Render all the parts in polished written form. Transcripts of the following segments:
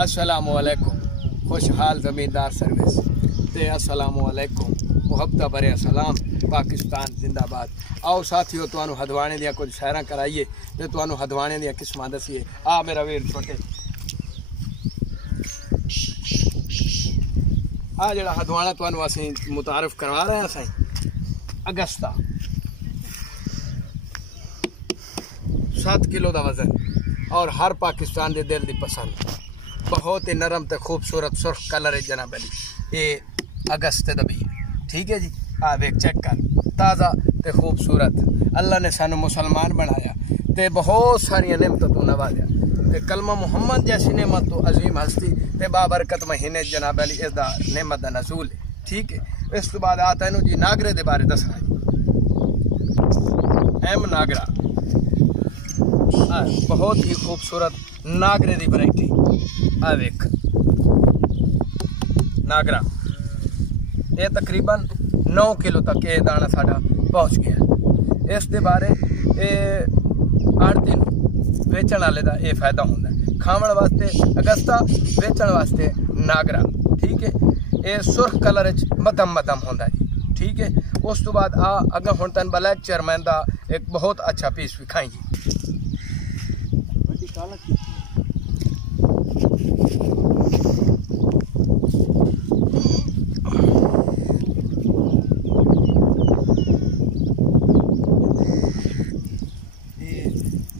अस्सलामु अलैकुम खुशहाल ज़मींदार सर्विस ते अस्सलामु अलैकुम मुहब्बत भरे सलाम पाकिस्तान जिंदाबाद। आओ साथियों तुहानू हदवाने दियां कुछ शहरां कराइए ते तुहानू हदवाने दियां किस्मां दसीए। आ मेरा वीर छोटे आ जड़ा हदवाना तुहानू असीं मुतारफ करवा रहे हैं साईं अगस्ता 7 किलो का वजन और हर पाकिस्तान के दिल की पसंद बहुत ही नरम ते खूबसूरत सुर्ख कलर है जनाब अली। ये अगस्त दबी ठीक है जी। आ वेख चेक कर ताज़ा ते खूबसूरत अल्लाह ने सानू मुसलमान बनाया ते बहुत सारिया नेमतों तो नवाजा ते कलमा मुहम्मद जैसी नेमत तो अजीम हस्ती ते बाबरकत महीने जनाब अली इसका नेमत का नजूल है ठीक है। इस तो बाद आता है जी नागरे के बारे दसना एम नागरा बहुत ही खूबसूरत नागरे की वैरायटी आ वेख नागरा ये तकरीबन 9 किलो तक ये दाना साडा पहुँच गया। इस दे बारे आड़ती वेचण वाले का यह फायदा होंदा है खावन वास्ते अगस्ता वेचण वास्ते नागरा ठीक है। ये सुर्ख कलर मध्यम मध्यम होंदा जी ठीक है। उस तो बाद आ अगर हुण तन ब्लैक चेयरमैन का एक बहुत अच्छा पीस भी खाई जी।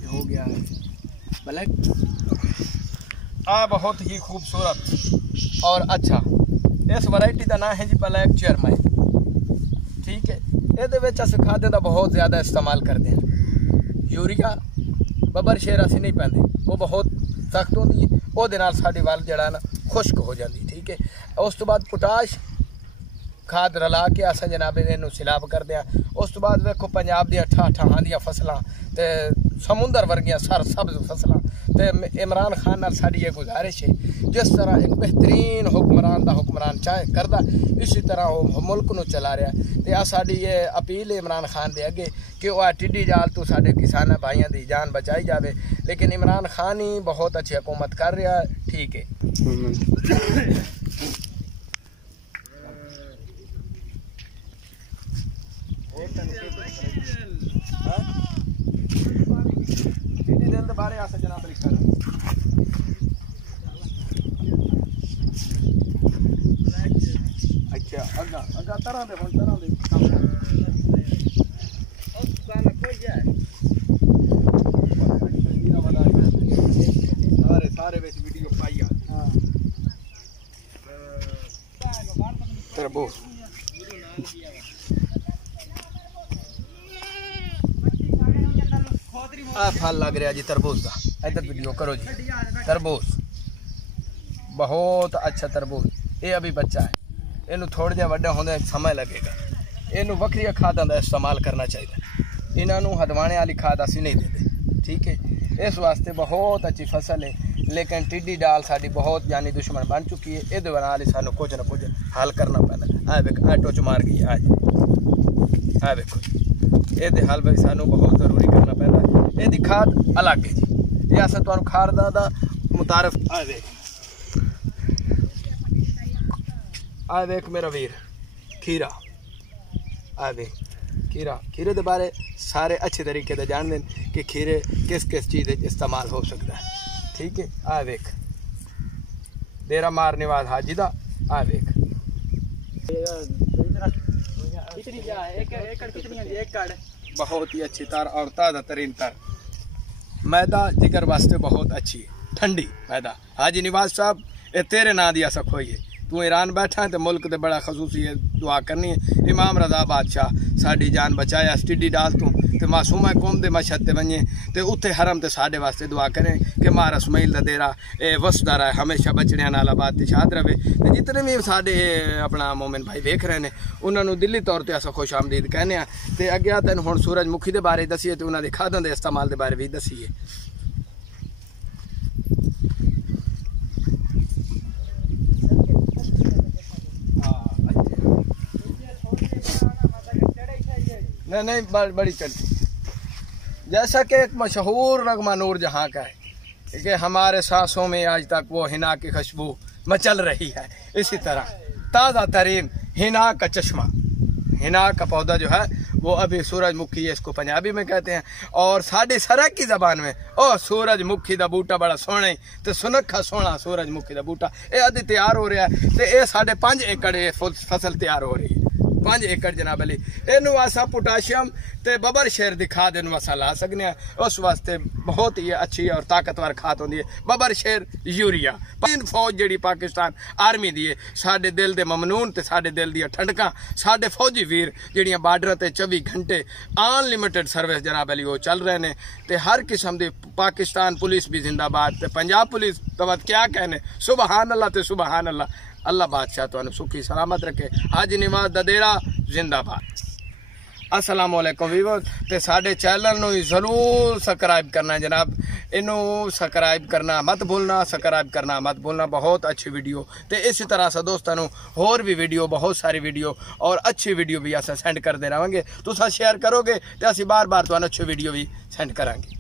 हो गया है ब्लैक आ बहुत ही खूबसूरत और अच्छा इस वैरायटी का नाम है जी ब्लैक चेयरमैन ठीक है। ये खादे का बहुत ज़्यादा इस्तेमाल करते हैं। यूरिया बबर शेर असी नहीं पाते वो बहुत सख्त होती है वो साड़ी वाल जड़ा ना खुश्क हो जाती ठीक है। उस तो बाद पोटाश खाद रला के अस जनाब इनू सिलाब करते हैं। उस तो बाद वेखो पंजाब दियां ठां दियां फसलां ते समुंदर वर्गियां सर सब्ज फसलां ते इमरान खान नाल साड़ी ये गुजारिश है जिस तरह एक बेहतरीन हुक्मरान चाहे करदा इसी तरह वो मुल्क नू चला रहा है। ते साड़ी ये अपील है इमरान खान दे अगे कि वह टिड्डी जाल तो साडे किसान भाइयों की जान बचाई जाए। लेकिन इमरान खान ही बहुत अच्छी हुकूमत कर रहा है ठीक है। बारे आ जनाब अच्छा अगा अगा तरह दे हुन तरह दे सारे विच वीडियो पाई आ तरबूज आ फल लग रहा जी तरबूज का इधर वीडियो करो जी। तरबूज बहुत अच्छा तरबूज ये अभी बच्चा है इनू थोड़ा जिहा वड्डा होंदे समय लगेगा। इनू वक्री खादां का इस्तेमाल करना चाहिए। इन्हों हदवाने वाली खाद असी नहीं देते ठीक है। इस वास्ते बहुत अच्छी फसल है लेकिन टिड्डी डाल साड़ी बहुत यानी दुश्मन बन चुकी है। ये नाल सानू कुछ ना कुछ हल करना पैना। आ वेख आटो च मार गई आज आ वेखो ये हल भी सानू बहुत जरूरी करना पैंदा। ये खाद अलग है जी ये अस तुहानू खाद दा मुतारफ आ वेख मेरा वीर खीरा आ वेख खीरे के बारे सारे अच्छे तरीके से जानते हैं कि खीरे किस किस चीज़ इस्तेमाल हो सकता है ठीक है। आ वेख डेरा मारने वाला हाजी दा आ वेख बहुत ही अच्छी तार और ताज़ा तरीन तार मैदा जिगर वास्ते बहुत अच्छी है ठंडी मैदा। हाजी नवाज साहब ये तेरे ना दिया सको है तू ईरान बैठा है तो मुल्क दे बड़ा खसूसी है दुआ करनी है। इमाम रजा बादशाह साड़ी जान बचाया टिड्डी डाल तू तो मासूमा कौम दे मशहद ते वने तो उत्थे हरम ते साडे वास्ते दुआ करें कि मां रसमैल दा डेरा ए वसदा रहे हमेशा बचड़ियां नाल आबाद शाद रहे। तो जितने भी साडे अपना मोमिन भाई वेख रहे हैं उन्होंने दिली तौर पर अस खुश आमदीद कहने तो अगे तेन हुण सूरजमुखी के बारे दसीए तो उन्होंने खादों के इस्तेमाल के बारे भी दसीए। नहीं बड़ी चलती जैसा कि एक मशहूर नगमा नूर जहाँ का है कि हमारे सांसों में आज तक वो हिना की खुशबू मचल रही है। इसी तरह ताज़ा तरीन हिना का चश्मा, हिना का पौधा जो है वो अभी सूरजमुखी है, इसको पंजाबी में कहते हैं। और साढ़े सरक की जबान में ओ सूरजमुखी का बूटा बड़ा सोहना तो सुनखा सोहना सूरजमुखी का बूटा ये अभी तैयार हो रहा है। तो ये 5.5 एकड़ फसल तैयार हो रही है, 5 एकड़ जनाब अली। इनू असा पोटाशियम ते बबर शेर दी खाद इनू असा ला सकने हैं, उस वास्ते बहुत ही अच्छी और ताकतवर खाद होती है बबर शेर यूरिया। तीन फौज जी पाकिस्तान आर्मी दी है, साढ़े दिल दे ममनून ते साढ़े दिल दी ठंडक, साढ़े फौजी वीर जड़ियाँ बार्डर ते 24 घंटे अनलिमिटेड सर्विस जनाब अली वो चल रहे हैं। तो हर किस्म की पाकिस्तान पुलिस भी जिंदाबाद, ते पंजाब पुलिस तो बात क्या कहने, सुबहान अल्लाह ते सुबहान अल्लाह। अल्लाह बादशाह तुहानू सुखी सलामत रखे। हाजी निवाज ददेरा जिंदाबाद। अस्सलाम वालेकुम वीवर, ते साडे चैनल नू जरूर सब्सक्राइब करना है जनाब, इनू सब्सक्राइब करना मत भूलना, सब्सक्राइब करना मत भूलना। बहुत अच्छी वीडियो ते इसी तरह से दोस्तों होर भी वीडियो, बहुत सारी वीडियो और अच्छी वीडियो भी अस सेंड करते रहेंगे। तुसा शेयर करोगे तो असी बार बार तुहानू अच्छी वीडियो भी सेंड करांगे।